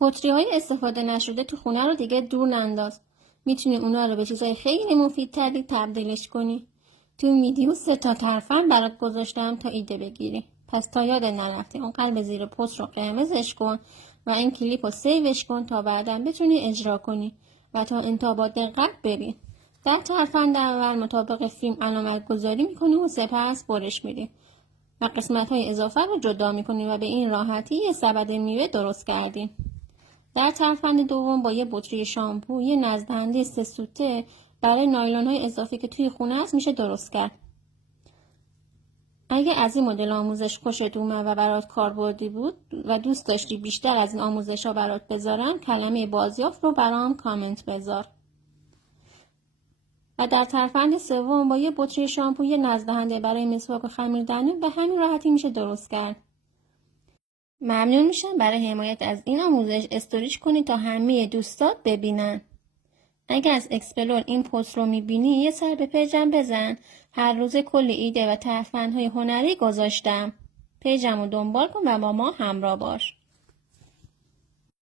بطری‌های استفاده نشده تو خونه رو دیگه دور ننداز. میتونی اونا رو به چیزای خیلی مفیدتری تبدیلش کنی. تو این ویدیو 3 تا ترفند برات گذاشتم تا ایده بگیری. پس تا یاد نرفته اون قلب زیر پست رو قرمزش کن و این کلیپ رو سیوش کن تا بعدا بتونی اجرا کنی و تا انتها با دقت ببین. در ترفند اول مطابق فیلم علامت گذاری میکنی و سپس برش میدی و قسمت های اضافه رو جدا میکنی و به این راحتی یه سبد میوه درست کردیم. در ترفند دوم با یه بطری شامپو، یه نزدهنده 3 سوته برای نایلون های اضافی که توی خونه هست میشه درست کرد. اگه از این مدل آموزش خوشت اومد و برات کاربردی بود و دوست داشتی بیشتر از این آموزش ها برات بذارم، کلمه بازیافت رو برام کامنت بذار. و در ترفند سوم با یه بطری شامپو، یه نزدهنده برای مسواک و خمیردندون به همین راحتی میشه درست کرد. ممنون میشم برای حمایت از این آموزش استوریج کنید تا همه دوستات ببینن. اگر از اکسپلور این پست رو میبینی یه سر به پیجم بزن. هر روز کلی ایده و ترفندهای هنری گذاشتم. پیجم رو دنبال کن و با ما همراه باش.